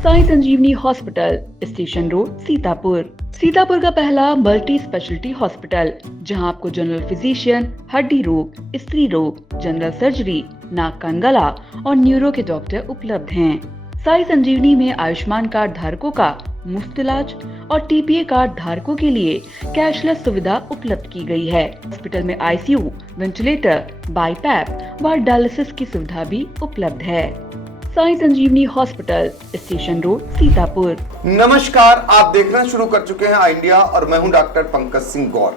Sai Sanjeevani hospital, station road, Sitapur. Sitapur का पहला multi speciality hospital, जहां आपको जनरल फिजिशियन, हड्डी रोग, स्त्री रोग, जनरल सर्जरी, नाक कान गला और न्यूरो के डॉक्टर उपलब्ध हैं। साई संजीवनी में आयुष्मान कार्ड धारकों का मुफ्त इलाज और टीपीए कार्ड धारकों के लिए कैशलेस सुविधा उपलब्ध की गई है। हॉस्पिटल में आईसीयू, वेंटिलेटर, बाईपैप व डायलिसिस की सुविधा भी उपलब्ध है। Sai Sanjeevani hospital, station road, Sitapur. नमस्कार, आप देखना शुरू कर चुके हैं आई इंडिया और मैं हूं डॉक्टर पंकज सिंह गौर।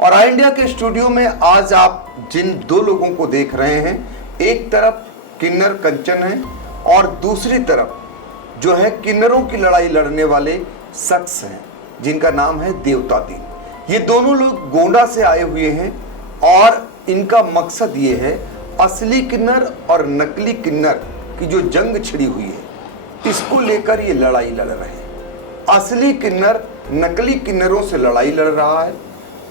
और आई इंडिया के स्टूडियो में आज आप जिन दो लोगों को देख रहे हैं, एक तरफ किन्नर कंचन है और दूसरी तरफ जो है किन्नरों की लड़ाई लड़ने वाले शख्स हैं जिनका नाम है देवता दीन। ये दोनों लोग गोंडा से आए हुए हैं और इनका मकसद ये है असली किन्नर और नकली किन्नर की जो जंग छिड़ी हुई है इसको लेकर ये लड़ाई लड़ रहे हैं। असली किन्नर नकली किन्नरों से लड़ाई लड़ रहा है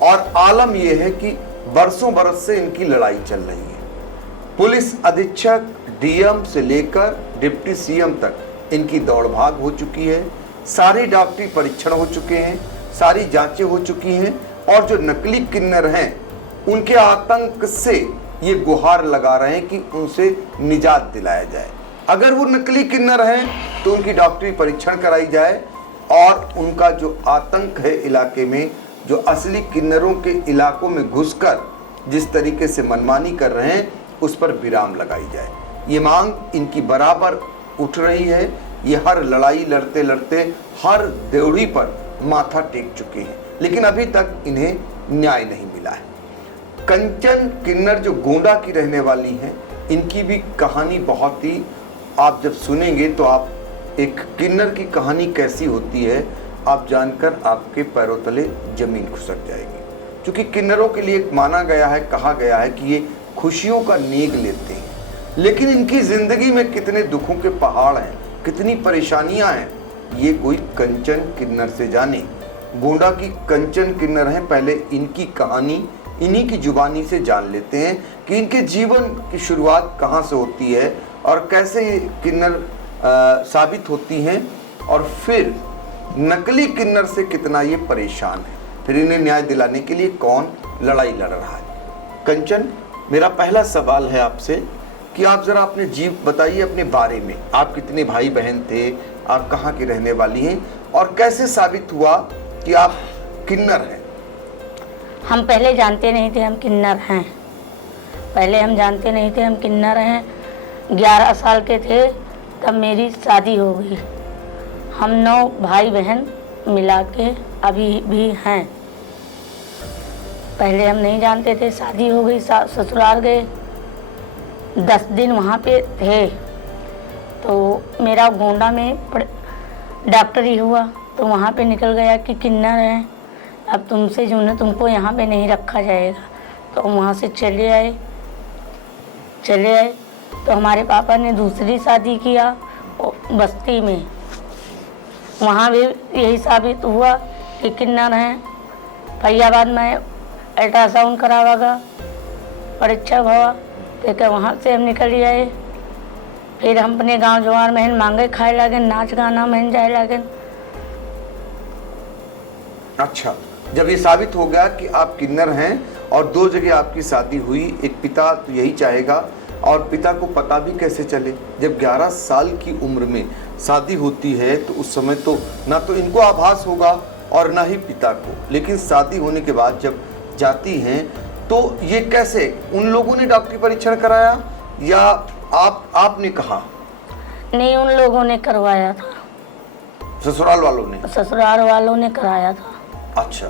और आलम यह है कि बरसों बरस से इनकी लड़ाई चल रही है। पुलिस अधीक्षक, डीएम से लेकर डिप्टी सीएम तक इनकी दौड़ भाग हो चुकी है। सारे डॉक्टरी परीक्षण हो चुके हैं, सारी जांचें हो चुकी हैं और जो नकली किन्नर हैं उनके आतंक से ये गुहार लगा रहे हैं कि उनसे निजात दिलाया जाए। अगर वो नकली किन्नर हैं तो उनकी डॉक्टरी परीक्षण कराई जाए और उनका जो आतंक है इलाके में, जो असली किन्नरों के इलाकों में घुसकर जिस तरीके से मनमानी कर रहे हैं उस पर विराम लगाई जाए। ये मांग इनकी बराबर उठ रही है। ये हर लड़ाई लड़ते लड़ते हर देवड़ी पर माथा टेक चुके हैं, लेकिन अभी तक इन्हें न्याय नहीं मिला है। कंचन किन्नर जो गोंडा की रहने वाली हैं, इनकी भी कहानी बहुत ही, आप जब सुनेंगे तो आप एक किन्नर की कहानी कैसी होती है आप जानकर आपके पैरों तले जमीन खिसक जाएगी। क्योंकि किन्नरों के लिए माना गया है, कहा गया है कि ये खुशियों का नेग लेते हैं, लेकिन इनकी जिंदगी में कितने दुखों के पहाड़ हैं, कितनी परेशानियां हैं, ये कोई कंचन किन्नर से जाने। गोंडा की कंचन किन्नर हैं, पहले इनकी कहानी इन्हीं की जुबानी से जान लेते हैं कि इनके जीवन की शुरुआत कहाँ से होती है और कैसे ये किन्नर साबित होती हैं और फिर नकली किन्नर से कितना ये परेशान है, फिर इन्हें न्याय दिलाने के लिए कौन लड़ाई लड़ रहा है। कंचन, मेरा पहला सवाल है आपसे कि आप ज़रा अपने जीव बताइए, अपने बारे में। आप कितने भाई बहन थे, आप कहाँ की रहने वाली हैं और कैसे साबित हुआ कि आप किन्नर हैं? हम पहले जानते नहीं थे हम किन्नर हैं। पहले हम जानते नहीं थे हम किन्नर हैं। 11 साल के थे तब मेरी शादी हो गई। हम 9 भाई बहन मिला के अभी भी हैं। पहले हम नहीं जानते थे, शादी हो गई, ससुराल गए, 10 दिन वहाँ पे थे तो मेरा गोंडा में डॉक्टरी हुआ तो वहाँ पे निकल गया कि किन्नर हैं, अब तुमसे जो है तुमको यहाँ पे नहीं रखा जाएगा। तो वहाँ से चले आए तो हमारे पापा ने दूसरी शादी किया बस्ती में। वहाँ भी यही साबित हुआ कि किन्नर हैं। फैयाबाद में अल्ट्रासाउंड करावागा, परीक्षा हुआ तो वहाँ से हम निकल आए। फिर हम अपने गांव जवार महन मांगे खाए लगे, नाच गाना महन जाए लगे। अच्छा, जब ये साबित हो गया कि आप किन्नर हैं और 2 जगह आपकी शादी हुई, एक पिता तो यही चाहेगा और पिता को पता भी कैसे चले, जब 11 साल की उम्र में शादी होती है तो उस समय तो ना तो इनको आभास होगा और ना ही पिता को, लेकिन शादी होने के बाद जब जाती हैं तो ये कैसे, उन लोगों ने डॉक्टरी परीक्षण कराया या आपने कहा? नहीं, उन लोगों ने करवाया था। ससुराल वालों ने? ससुराल वालों ने कराया था। अच्छा,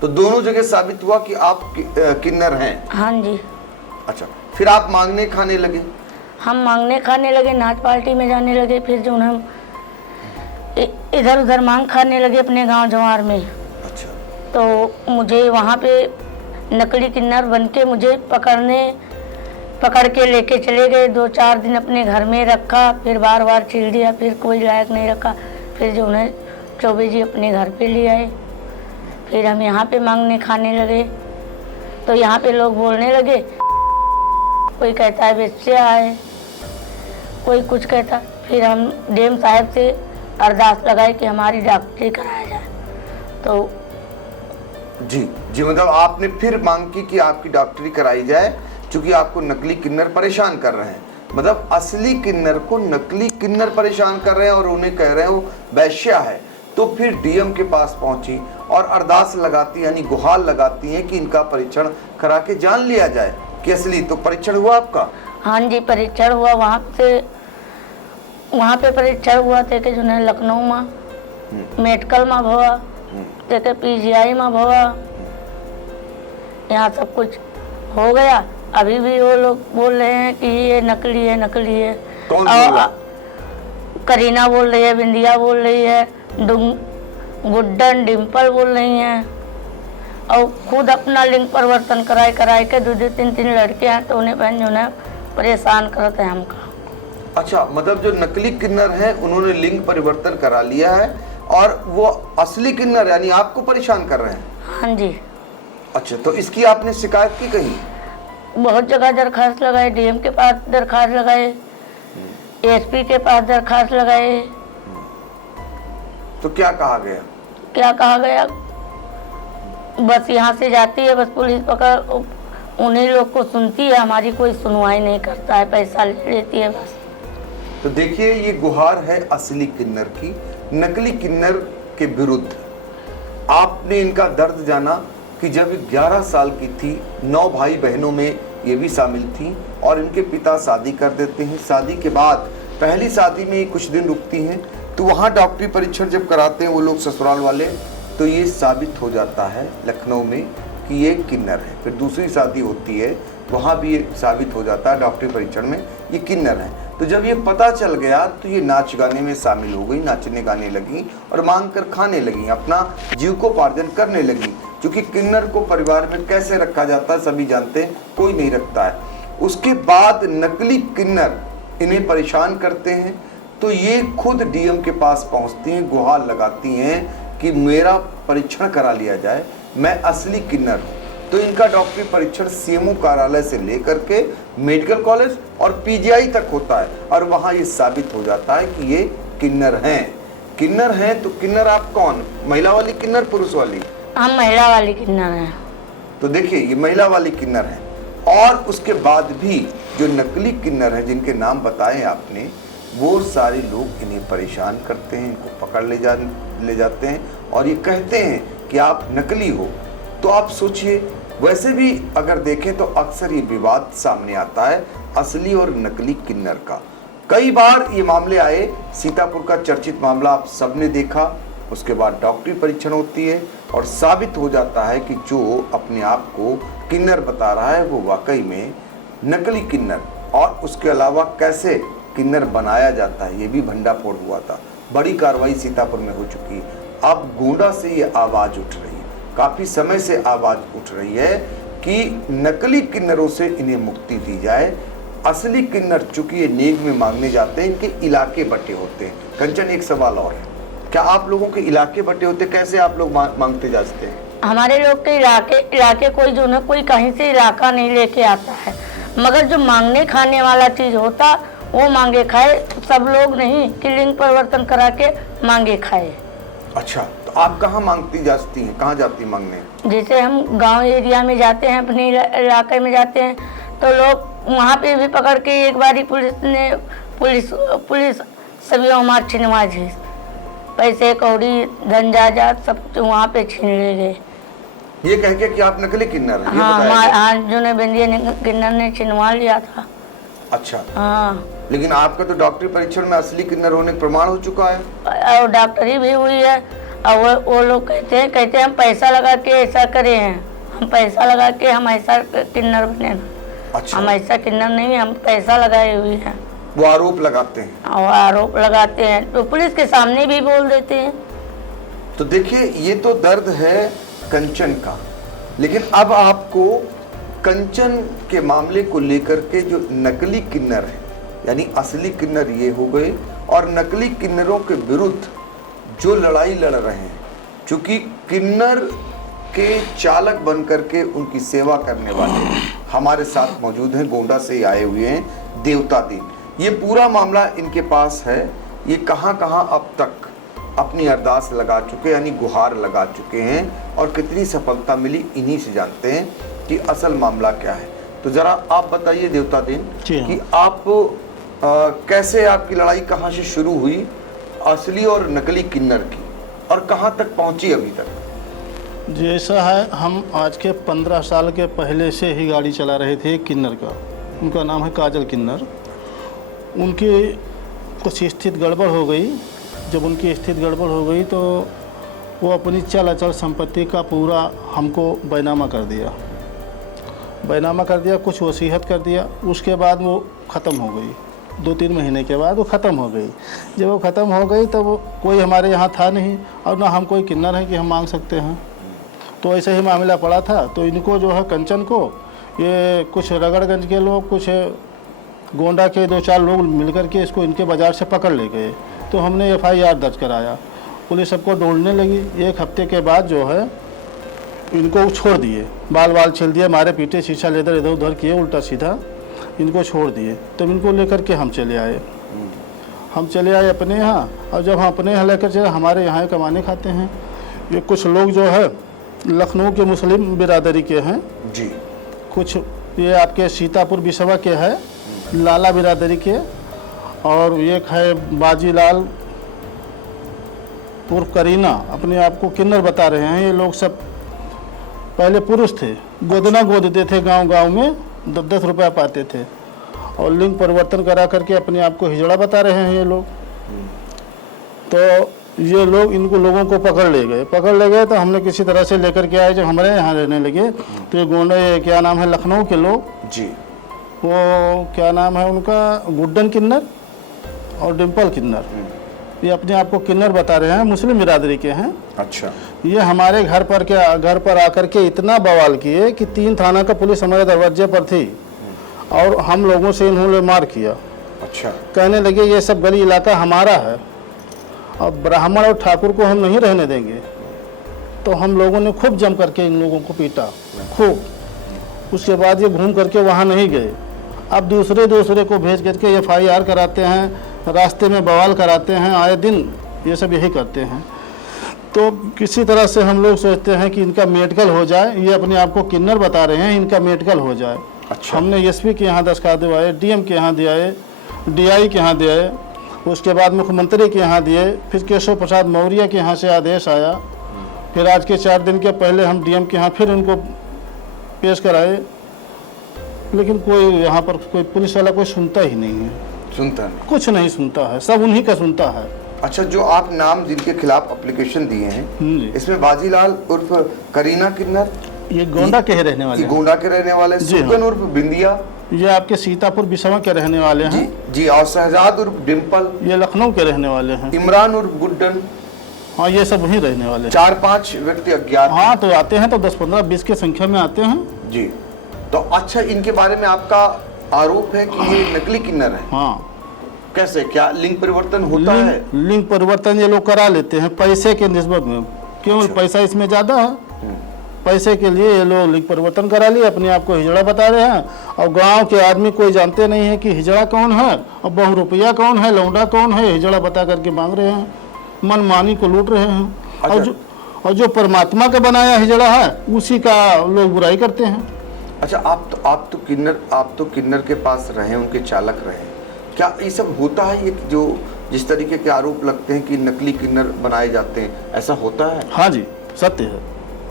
तो दोनों जगह साबित हुआ कि आप किन्नर हैं? हाँ जी। अच्छा, फिर आप मांगने खाने लगे? हम मांगने खाने लगे, नाच पार्टी में जाने लगे, फिर जो हम इधर उधर मांग खाने लगे अपने गांव जवार में। अच्छा। तो मुझे वहाँ पे नकली किन्नर बन के मुझे पकड़ के लेके चले गए। 2-4 दिन अपने घर में रखा, फिर बार बार छील दिया, फिर कोई लायक नहीं रखा। फिर जो उन्हें चौबे जी अपने घर पे ले आए। फिर हम यहाँ पे मांगने खाने लगे तो यहाँ पे लोग बोलने लगे, कोई कहता है बेच्चे आए, कोई कुछ कहता। फिर हम डीएम साहब से अरदास लगाए कि हमारी डॉक्टरी कराया जाए। तो जी जी, मतलब आपने फिर मांग की कि आपकी डॉक्टरी कराई जाए, क्योंकि आपको नकली किन्नर परेशान कर रहे हैं। मतलब असली किन्नर को नकली किन्नर परेशान कर रहे हैं और उन्हें कह रहे हैं वो वैश्या है। तो फिर डीएम के पास पहुंची और अरदास लगाती यानी गुहार लगाती हैं कि इनका परीक्षण करा के जान लिया जाए कि असली। तो परीक्षण हुआ आपका? हाँ जी, परीक्षण हुआ। वहाँ पे परीक्षण हुआ थे कि जो है लखनऊ में मेडिकल में भवा थे, पीजीआई में भवा। यहाँ सब कुछ हो गया। अभी भी वो लोग बोल रहे हैं कि ये नकली है, नकली है। कौन बोल रहा? करीना बोल रही है, बिंदिया बोल रही है, गुड्डन डिम्पल बोल रही हैं, और खुद अपना लिंग परिवर्तन कराए के 2-3 लड़के हैं, तो उन्हें बहन जो है परेशान करते हैं हमका। अच्छा, मतलब जो नकली किन्नर हैं उन्होंने लिंग परिवर्तन करा लिया है और वो असली किन्नर यानी आपको परेशान कर रहे हैं? हाँ जी। अच्छा, तो इसकी आपने शिकायत की कहीं? बहुत जगह दरखास्त लगाए, डीएम के पास दरखास्त लगाए, एसपी के पास दरखास्त लगाए। तो क्या कहा गया? क्या कहा गया? बस यहाँ से जाती है, बस पुलिस पकड़ उन्हीं लोग को सुनती है, हमारी कोई सुनवाई नहीं करता है, पैसा ले लेती है बस। तो देखिए, ये गुहार है असली किन्नर की नकली किन्नर के विरुद्ध। आपने इनका दर्द जाना कि जब 11 साल की थी, 9 भाई बहनों में ये भी शामिल थी और इनके पिता शादी कर देते हैं। शादी के बाद पहली शादी में ही कुछ दिन रुकती हैं, तो वहाँ डॉक्टरी परीक्षण जब कराते हैं वो लोग ससुराल वाले, तो ये साबित हो जाता है लखनऊ में कि ये किन्नर है। फिर दूसरी शादी होती है, वहाँ भी ये साबित हो जाता है डॉक्टरी परीक्षण में ये किन्नर है। तो जब ये पता चल गया तो ये नाच गाने में शामिल हो गई, नाचने गाने लगी और मांग कर खाने लगी, अपना जीविकोपार्जन करने लगी। क्योंकि किन्नर को परिवार में कैसे रखा जाता है सभी जानते हैं, कोई नहीं रखता है। उसके बाद नकली किन्नर इन्हें परेशान करते हैं, तो ये खुद डीएम के पास पहुंचती हैं, गुहार लगाती हैं कि मेरा परीक्षण करा लिया जाए, मैं असली किन्नर हूँ। तो इनका डॉक्टरी परीक्षण सीएमओ कार्यालय से लेकर के मेडिकल कॉलेज और पीजीआई तक होता है और वहाँ ये साबित हो जाता है कि ये किन्नर हैं। किन्नर हैं, तो किन्नर आप कौन? महिला वाली किन्नर, पुरुष वाली? हम महिला वाली किन्नर हैं। तो देखिए, ये महिला वाली किन्नर है। और उसके बाद भी जो नकली किन्नर हैं जिनके नाम बताए आपने, वो सारे लोग इन्हें परेशान करते हैं, इनको पकड़ ले जाते हैं और ये कहते हैं कि आप नकली हो। तो आप सोचिए, वैसे भी अगर देखें तो अक्सर ये विवाद सामने आता है असली और नकली किन्नर का। कई बार ये मामले आए, सीतापुर का चर्चित मामला आप सबने देखा। उसके बाद डॉक्टरी परीक्षण होती है और साबित हो जाता है कि जो अपने आप को किन्नर बता रहा है वो वाकई में नकली किन्नर। और उसके अलावा कैसे किन्नर बनाया जाता है ये भी भंडाफोड़ हुआ था। बड़ी कार्रवाई सीतापुर में हो चुकी है। अब गोंडा से ये आवाज़ उठ रही है, काफ़ी समय से आवाज़ उठ रही है कि नकली किन्नरों से इन्हें मुक्ति दी जाए। असली किन्नर चूंकि ये नेग में मांगने जाते हैं, इनके इलाके बटे होते हैं। कंचन, एक सवाल और है, क्या आप लोगों के इलाके बटे होते, कैसे आप लोग मांगते जाते हैं? हमारे लोग के इलाके कोई जो ना कोई कहीं से इलाका नहीं लेके आता है, मगर जो मांगने खाने वाला चीज होता वो मांगे खाए, सब लोग नहीं कि लिंग परिवर्तन करा के मांगे खाए। अच्छा, तो आप कहाँ मांगती जाती हैं, कहाँ जाती मांगने? जैसे हम गांव एरिया में जाते हैं, अपने इलाके में जाते हैं, तो लोग वहाँ पे भी पकड़ के एक बारी पुलिस सभी हमारे छिनवा जी, पैसे कौड़ी धन जायदाद सब वहाँ पे छीन ले गए। ये कह के कि आप नकली किन्नर हैं? हाँ, जो ने बिंदिया किन्नर ने छिनवा लिया था। अच्छा। हाँ, लेकिन आपका तो डॉक्टरी परीक्षण में असली किन्नर होने का प्रमाण हो चुका है और डॉक्टरी भी हुई है। और वो लोग कहते हैं हम पैसा लगा के ऐसा करे हैं, हम पैसा लगा के हम ऐसा किन्नर बने। अच्छा। हम ऐसा किन्नर नहीं, हम पैसा लगाए हुए हैं। वो आरोप लगाते हैं? और आरोप लगाते हैं तो पुलिस के सामने भी बोल देते हैं। तो देखिए, ये तो दर्द है कंचन का, लेकिन अब आपको कंचन के मामले को लेकर के जो नकली किन्नर है, यानी असली किन्नर ये हो गए और नकली किन्नरों के विरुद्ध जो लड़ाई लड़ रहे हैं, क्योंकि किन्नर के चालक बनकर के उनकी सेवा करने वाले हमारे साथ मौजूद हैं, गोंडा से आए हुए हैं देवता दीन। ये पूरा मामला इनके पास है, ये कहाँ कहाँ अब तक अपनी अरदास लगा चुके यानी गुहार लगा चुके हैं और कितनी सफलता मिली इन्हीं से जानते हैं कि असल मामला क्या है। तो जरा आप बताइए देवता दिन कि आप कैसे आपकी लड़ाई कहाँ से शुरू हुई असली और नकली किन्नर की और कहाँ तक पहुँची अभी तक? जैसा है, हम आज के 15 साल के पहले से ही गाड़ी चला रहे थे किन्नर का, उनका नाम है काजल किन्नर। उनकी कुछ स्थिति गड़बड़ हो गई। जब उनकी स्थिति गड़बड़ हो गई तो वो अपनी चल अचल संपत्ति का पूरा हमको बैनामा कर दिया, कुछ वसीयत कर दिया। उसके बाद वो ख़त्म हो गई, 2-3 महीने के बाद वो ख़त्म हो गई। जब वो ख़त्म हो गई तो वो कोई हमारे यहाँ था नहीं और ना हम कोई किन्नर है कि हम मांग सकते हैं। तो ऐसे ही मामला पड़ा था। तो इनको जो है कंचन को ये कुछ रगड़गंज के लोग, कुछ गोंडा के 2-4 लोग मिलकर के इसको इनके बाज़ार से पकड़ ले गए। तो हमने FIR दर्ज कराया, पुलिस सबको ढूंढने लगी। 1 हफ्ते के बाद जो है इनको छोड़ दिए, बाल छील दिए, मारे पीटे, शीशा लेदर इधर उधर किए, उल्टा सीधा इनको छोड़ दिए। तब इनको लेकर के हम चले आए अपने यहाँ। और जब हम अपने यहाँ लेकर चले, हमारे यहाँ कमाने खाते हैं। ये कुछ लोग जो है लखनऊ के मुस्लिम बिरादरी के हैं जी, कुछ ये आपके सीतापुर बिसवा के है लाला बिरादरी के, और एक है बाजीलाल उर्फ करीना, अपने आप को किन्नर बता रहे हैं। ये लोग सब पहले पुरुष थे, गोदना गोदते थे, गांव में 10-10 रुपया पाते थे और लिंग परिवर्तन करा करके अपने आप को हिजड़ा बता रहे हैं ये लोग। तो ये लोग इनको लोगों को पकड़ ले गए। तो हमने किसी तरह से लेकर के आए। जब हमारे यहाँ रहने लगे तो ये गोंडा, ये क्या नाम है, लखनऊ के लोग जी, वो क्या नाम है उनका, गुड्डन किन्नर और डिम्पल किन्नर, ये अपने आप को किन्नर बता रहे हैं, मुस्लिम बिरादरी के हैं। अच्छा। ये हमारे घर पर आकर के इतना बवाल किए कि 3 थाना का पुलिस हमारे दरवाजे पर थी और हम लोगों से इन्होंने मार किया। अच्छा। कहने लगे ये सब गली इलाका हमारा है और ब्राह्मण और ठाकुर को हम नहीं रहने देंगे। तो हम लोगों ने खूब जम करके इन लोगों को पीटा, खूब। उसके बाद ये घूम करके वहाँ नहीं गए। अब दूसरे को भेज करके FIR कराते हैं, रास्ते में बवाल कराते हैं, आए दिन ये सब यही करते हैं। तो किसी तरह से हम लोग सोचते हैं कि इनका मेडिकल हो जाए। ये अपने आप को किन्नर बता रहे हैं, इनका मेडिकल हो जाए। अच्छा। हमने SP के यहाँ दस्खत दिवाए, DM के यहाँ दिए, DI के यहाँ दिए, उसके बाद मुख्यमंत्री के यहाँ दिए, फिर केशव प्रसाद मौर्य के यहाँ से आदेश आया। फिर आज के 4 दिन के पहले हम DM के यहाँ फिर उनको पेश कराए, लेकिन कोई यहाँ पर कोई पुलिस वाला कोई सुनता ही नहीं है, कुछ नहीं सुनता है, सब उन्हीं का सुनता है। अच्छा, जो आप नाम जिनके खिलाफ एप्लीकेशन दिए हैं, इसमें बाजीलाल उर्फ करीना किन्नर, ये गोंडा के रहने वाले, गोंडा के रहने वाले, सुकन उर्फ बिंदिया, ये आपके सीतापुर बिसवा के रहने वाले हैं जी, और शहजाद उर्फ डिम्पल, ये लखनऊ के रहने वाले हैं, इमरान उर्फ गुड्डन, हाँ ये सब वहीं रहने वाले हैं। 4-5 व्यक्ति अज्ञात। हाँ, तो आते हैं तो 10-15-20 की संख्या में आते हैं जी। तो अच्छा, इनके बारे में आपका आरोप है कि ये नकली किन्नर है? हाँ। कैसे, क्या लिंग परिवर्तन होता है? लिंग परिवर्तन ये लोग करा लेते हैं पैसे के निस्बत में। क्यों? अच्छा। पैसा इसमें ज़्यादा है, पैसे के लिए ये लोग लिंग परिवर्तन करा लिए, अपने आप को हिजड़ा बता रहे हैं। और गांव के आदमी कोई जानते नहीं है कि हिजड़ा कौन है और बहुरुपया कौन है, लौंडा कौन है। हिजड़ा बता करके मांग रहे हैं, मनमानी को लूट रहे हैं। अच्छा। और जो परमात्मा का बनाया हिजड़ा है उसी का लोग बुराई करते हैं। अच्छा, आप तो किन्नर के पास रहे, उनके चालक रहे, क्या ये सब होता है? ये जो जिस तरीके के आरोप लगते हैं कि नकली किन्नर बनाए जाते हैं, ऐसा होता है? हाँ जी, सत्य है।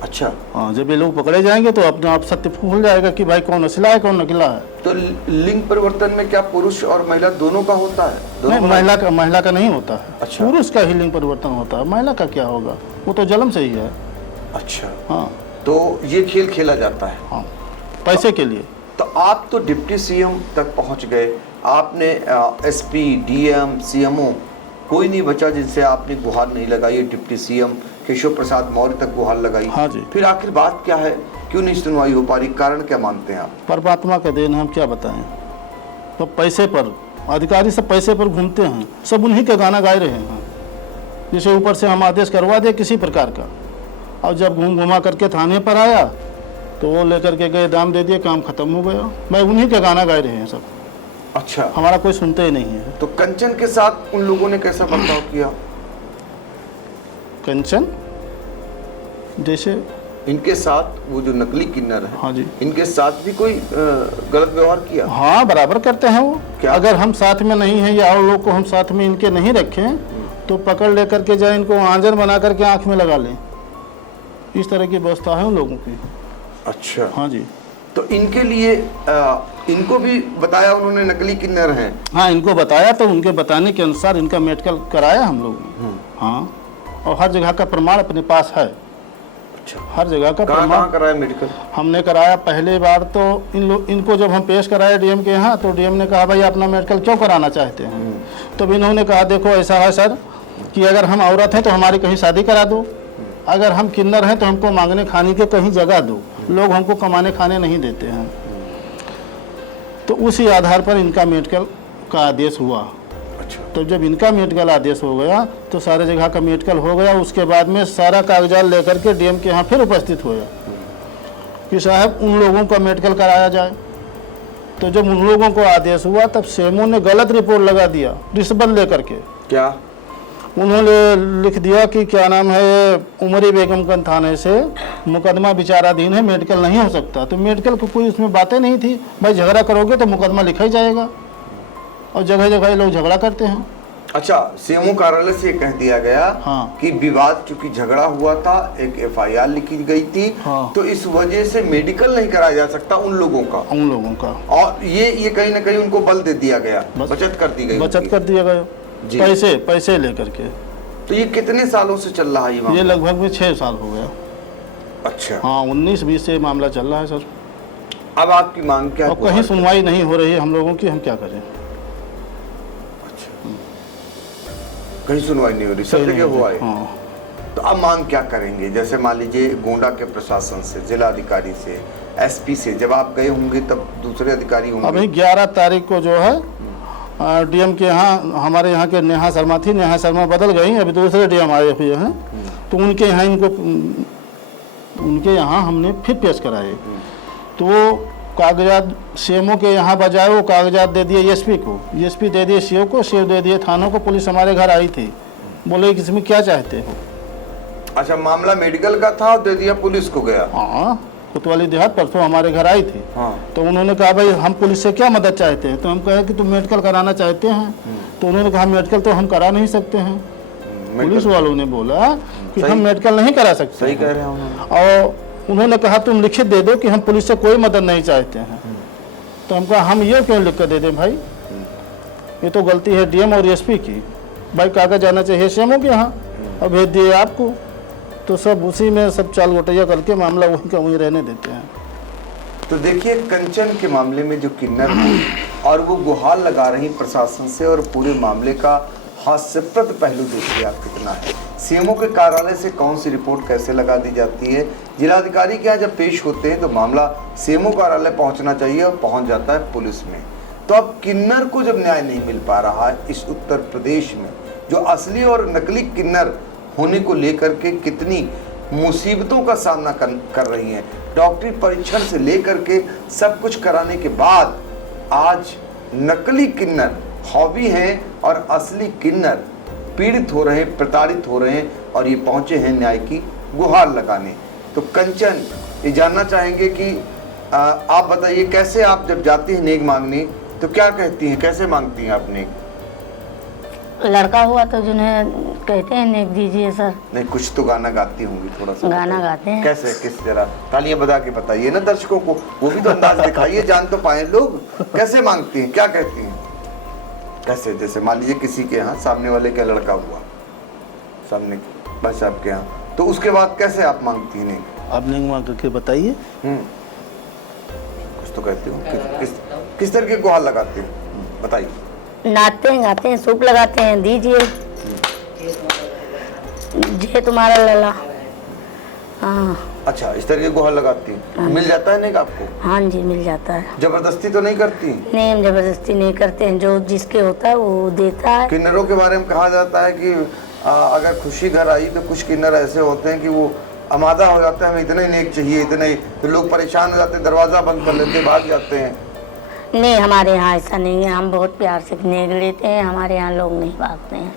अच्छा। हाँ, जब ये लोग पकड़े जाएंगे तो अपने आप सत्य खुल जाएगा कि भाई कौन असला है कौन नकला है। तो लिंग परिवर्तन में क्या पुरुष और महिला दोनों का होता है? नहीं, महिला का नहीं होता है। अच्छा। पुरुष का ही लिंग परिवर्तन होता है, महिला का क्या होगा, वो तो जन्म से ही है। अच्छा। हाँ, तो ये खेल खेला जाता है? हाँ, पैसे के लिए। तो आप तो डिप्टी CM तक पहुंच गए, आपने SP, DM, CMO, कोई नहीं बचा जिनसे आपने गुहार नहीं लगाई। डिप्टी CM केशव प्रसाद मौर्य तक गुहार लगाई। हाँ जी। फिर आखिर बात क्या है, क्यों नहीं सुनवाई हो पा रही? कारण क्या मानते हैं आप? परमात्मा का देन, हम क्या बताएं। तो पैसे पर अधिकारी सब पैसे पर घूमते हैं, सब उन्हीं का गाना गाए रहे हैं। जैसे ऊपर से हम आदेश करवा दे किसी प्रकार का, और जब घुमा करके थाने पर आया तो वो लेकर के गए, दाम दे दिए, काम खत्म हो गया। मैं उन्हीं का गाना गाए रहे हैं सब। अच्छा, हमारा कोई सुनते ही नहीं है। तो कंचन के साथ उन लोगों ने कैसा बर्ताव किया? कंचन जैसे इनके साथ वो जो नकली किन्नर है, हाँ जी, इनके साथ भी कोई गलत व्यवहार किया? हाँ बराबर करते हैं वो। क्या? अगर हम साथ में नहीं हैं या और लोग को हम साथ में इनके नहीं रखें तो पकड़ ले करके जाए इनको आंजर बना करके आंख में लगा लें। इस तरह की व्यवस्था है उन लोगों की। अच्छा, हाँ जी। तो इनके लिए इनको भी बताया उन्होंने नकली किन्नर हैं? हाँ इनको बताया, तो उनके बताने के अनुसार इनका मेडिकल कराया हम लोग ने। हाँ, और हर जगह का प्रमाण अपने पास है। अच्छा, हर जगह का कहाँ प्रमाण कराया मेडिकल? हमने कराया। पहले बार तो इनको जब हम पेश कराए डीएम के यहाँ, तो डीएम ने कहा भाई अपना मेडिकल क्यों कराना चाहते हैं? तो इन्होंने कहा देखो ऐसा है सर कि अगर हम औरत हैं तो हमारी कहीं शादी करा दो, अगर हम किन्नर हैं तो हमको मांगने खाने के कहीं जगह दो, लोग हमको कमाने खाने नहीं देते हैं। तो उसी आधार पर इनका मेडिकल का आदेश हुआ। अच्छा, तो जब इनका मेडिकल आदेश हो गया तो सारे जगह का मेडिकल हो गया। उसके बाद में सारा कागजात लेकर के डीएम के यहाँ फिर उपस्थित हुआ कि साहब उन लोगों का मेडिकल कराया जाए। तो जब उन लोगों को आदेश हुआ तब सेमो ने गलत रिपोर्ट लगा दिया रिश्वत लेकर के। क्या? उन्होंने लिख दिया कि क्या नाम है, उमरी बेगमगंज थाने से मुकदमा विचाराधीन है, मेडिकल नहीं हो सकता। तो मेडिकल को कोई उसमें बातें नहीं थी। भाई झगड़ा करोगे तो मुकदमा लिखा ही जाएगा, और जगह जगह लोग झगड़ा करते हैं। अच्छा, सीएमओ कार्यालय से कह दिया गया हाँ। कि विवाद चूंकि झगड़ा हुआ था, एक एफआईआर लिखी गई थी, हाँ। तो इस वजह से मेडिकल नहीं कराया जा सकता उन लोगों का। और ये कहीं ना कहीं उनको बल दे दिया गया, बचत कर दी गई, बचत कर दिया गया, पैसे लेकर के। तो ये कितने सालों से चल रहा है ये मामला? ये लगभग में 6 साल हो गया। अच्छा, हाँ 19-20 से मामला चल रहा है सर। अब आपकी मांग क्या है? और कहीं सुनवाई नहीं हो रही है हम लोगों की, हम क्या करें? कहीं सुनवाई नहीं हो रही, सब जगह हुआ है। हाँ। तो अब मांग क्या करेंगे? जैसे मान लीजिए गोंडा के प्रशासन से, जिला अधिकारी से, एसपी से जब आप गए होंगे तब दूसरे अधिकारी होंगे। अभी 11 तारीख को जो है डीएम के यहाँ, हमारे यहाँ के नेहा शर्मा थी, नेहा शर्मा बदल गई, अभी दूसरे डीएम आए हुए हैं। तो उनके यहाँ हमने फिर पेश कराए। तो वो कागजात सीएमओ के यहाँ बजाय वो कागजात दे दिए एसपी को, एसपी दे दिए सीओ को, सीओ दे दिए थानों को। पुलिस हमारे घर आई थी, बोले कि इसमें क्या चाहते हो? अच्छा, मामला मेडिकल का था और दे दिया पुलिस को गया। हाँ, कोतवाली देहात परसों हमारे घर आई थी। हाँ। तो उन्होंने कहा भाई हम पुलिस से क्या मदद चाहते हैं? तो हम कहे कि तुम मेडिकल कराना चाहते हैं? तो उन्होंने कहा मेडिकल तो हम करा नहीं सकते हैं। पुलिस वालों ने बोला कि हम मेडिकल नहीं करा सकते। सही कह रहे हैं उन्होंने। और उन्होंने कहा तुम लिखित दे दो कि हम पुलिस से कोई मदद नहीं चाहते हैं। तो हम कहा हम ये क्यों लिख कर दे दें भाई, ये तो गलती है डीएम और एसपी की। भाई कागज आना चाहिए सीएमओ के यहाँ, और भेज दिए आपको। तो सब उसी में सब चाल गोटैया करके मामला वहीं का वहीं रहने देते हैं। तो देखिए, कंचन के मामले में जो किन्नर और वो गुहार लगा रही प्रशासन से, और पूरे मामले का हास्यप्रद पहलू देखिए आप कितना है। सीएमओ के कार्यालय से कौन सी रिपोर्ट कैसे लगा दी जाती है, जिलाधिकारी के यहाँ जब पेश होते हैं तो मामला सीएमओ कार्यालय पहुँचना चाहिए और पहुँच जाता है पुलिस में। तो अब किन्नर को जब न्याय नहीं मिल पा रहा है इस उत्तर प्रदेश में, जो असली और नकली किन्नर होने को लेकर के कितनी मुसीबतों का सामना कर रही हैं, डॉक्टरी परीक्षण से लेकर के सब कुछ कराने के बाद आज नकली किन्नर हॉबी हैं और असली किन्नर पीड़ित हो रहे हैं, प्रताड़ित हो रहे हैं, और ये पहुंचे हैं न्याय की गुहार लगाने। तो कंचन ये जानना चाहेंगे कि आप बताइए, कैसे आप जब जाती हैं नेक मांगने तो क्या कहती हैं, कैसे मांगती हैं आप नेक? लड़का हुआ तो जिन्हें कहते हैं नेक दीजिए सर। नहीं, कुछ तो गाना गाती होंगी, थोड़ा सा गाना गाते हैं। कैसे, किस तरह? तालियां बजा के बताइए ना दर्शकों को, वो भी तो अंदाज दिखाइए, जान तो पाए लोग। कैसे मांगती हैं, क्या कहती हैं? कैसे? जैसे मान लीजिए किसी के यहाँ सामने वाले का लड़का हुआ, सामने भाई साहब के यहाँ, तो उसके बाद कैसे आप मांगती हैं? आप नेक मांग करके बताइए। कुछ तो कहती हूँ, किस तरह की गुहार लगाती हूँ, बताइए। नाचते हैं, गाते हैं, सूप लगाते हैं, दीजिए जे तुम्हारा लला। हाँ। अच्छा, इस तरह की गुहार लगाती हैं। मिल जाता है नहीं आपको? हाँ जी, मिल जाता है। जबरदस्ती तो नहीं करती? नहीं, हम जबरदस्ती नहीं करते हैं, जो जिसके होता है वो देता है। किन्नरों के बारे में कहा जाता है कि अगर खुशी घर आई तो कुछ किन्नर ऐसे होते हैं कि वो आमादा हो जाते हैं, हमें इतने नेक चाहिए, इतने, तो लोग परेशान हो जाते हैं, दरवाजा बंद कर लेते, भाग जाते हैं। नहीं, हमारे यहाँ ऐसा नहीं है, हम बहुत प्यार से नेक लेते हैं, हमारे यहाँ लोग नहीं भागते हैं।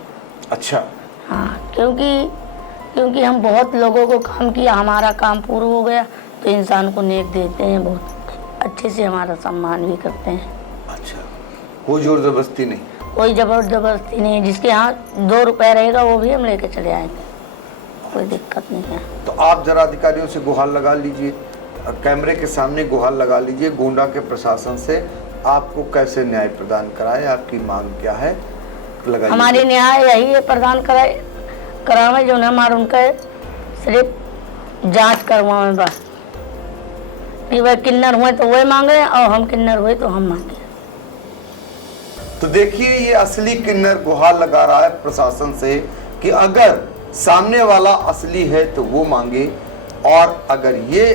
अच्छा, हाँ, क्योंकि हम बहुत लोगों को काम किया, हमारा काम पूरा हो गया तो इंसान को नेक देते हैं, बहुत अच्छे से हमारा सम्मान भी करते हैं। अच्छा, कोई जोर जबरदस्ती नहीं। कोई जबरदस्ती नहीं, जिसके यहाँ 2 रुपए रहेगा वो भी हम लेके चले आएंगे, कोई दिक्कत नहीं है। तो आप जरा अधिकारियों से गुहार लगा लीजिए, कैमरे के सामने गुहार लगा लीजिए, गोंडा के प्रशासन से आपको कैसे न्याय प्रदान कराए, आपकी मांग क्या है, लगाइए। हमारी न्याय यही है, प्रदान करावे जो न हमारे उनका सिर्फ जांच करवावे, बस कि वह किन्नर हुए तो वह मांगे और हम किन्नर हुए तो हम मांगे। तो देखिए, ये असली किन्नर गुहार लगा रहा है प्रशासन से कि अगर सामने वाला असली है तो वो मांगे, और अगर ये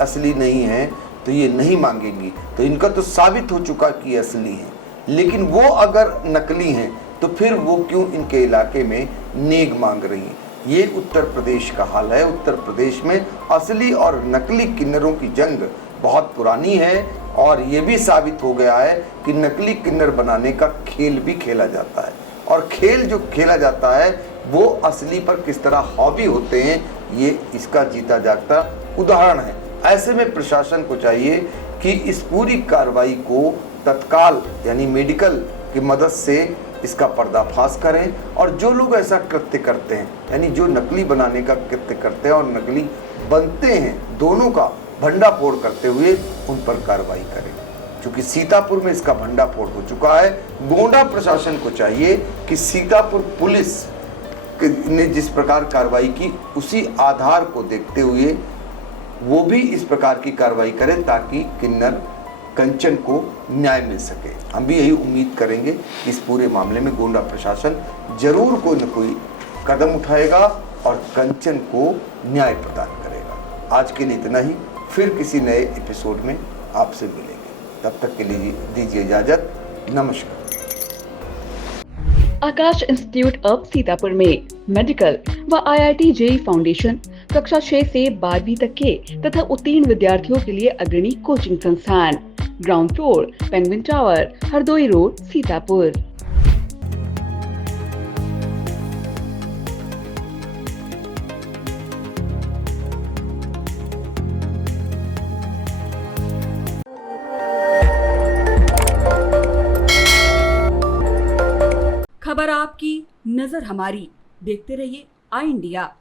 असली नहीं है तो ये नहीं मांगेंगी। तो इनका तो साबित हो चुका कि ये असली है, लेकिन वो अगर नकली हैं तो फिर वो क्यों इनके इलाके में नेग मांग रही हैं। ये उत्तर प्रदेश का हाल है। उत्तर प्रदेश में असली और नकली किन्नरों की जंग बहुत पुरानी है, और ये भी साबित हो गया है कि नकली किन्नर बनाने का खेल भी खेला जाता है, और खेल जो खेला जाता है वो असली पर किस तरह हावी होते हैं, ये इसका जीता जागता उदाहरण है। ऐसे में प्रशासन को चाहिए कि इस पूरी कार्रवाई को तत्काल यानी मेडिकल की मदद से इसका पर्दाफाश करें, और जो लोग ऐसा कृत्य करते हैं यानी जो नकली बनाने का कृत्य करते हैं और नकली बनते हैं, दोनों का भंडाफोड़ करते हुए उन पर कार्रवाई करें। क्योंकि सीतापुर में इसका भंडाफोड़ हो चुका है। गोंडा प्रशासन को चाहिए कि सीतापुर पुलिस ने जिस प्रकार कार्रवाई की उसी आधार को देखते हुए वो भी इस प्रकार की कार्रवाई करें, ताकि किन्नर कंचन को न्याय मिल सके। हम भी यही उम्मीद करेंगे कि इस पूरे मामले में गोंडा प्रशासन जरूर कोई न कोई कदम उठाएगा और कंचन को न्याय प्रदान करेगा। आज के लिए इतना ही, फिर किसी नए एपिसोड में आपसे मिलेंगे। तब तक के लिए दीजिए इजाजत। नमस्कार। आकाश इंस्टीट्यूट ऑफ सीतापुर में मेडिकल व IIT JEE फाउंडेशन कक्षा 6 से 12वीं तक के तथा उत्तीर्ण विद्यार्थियों के लिए अग्रणी कोचिंग संस्थान। Ground floor, penguin tower, Hardoi road, Sitapur. खबर आपकी, नजर हमारी। देखते रहिए आई इंडिया।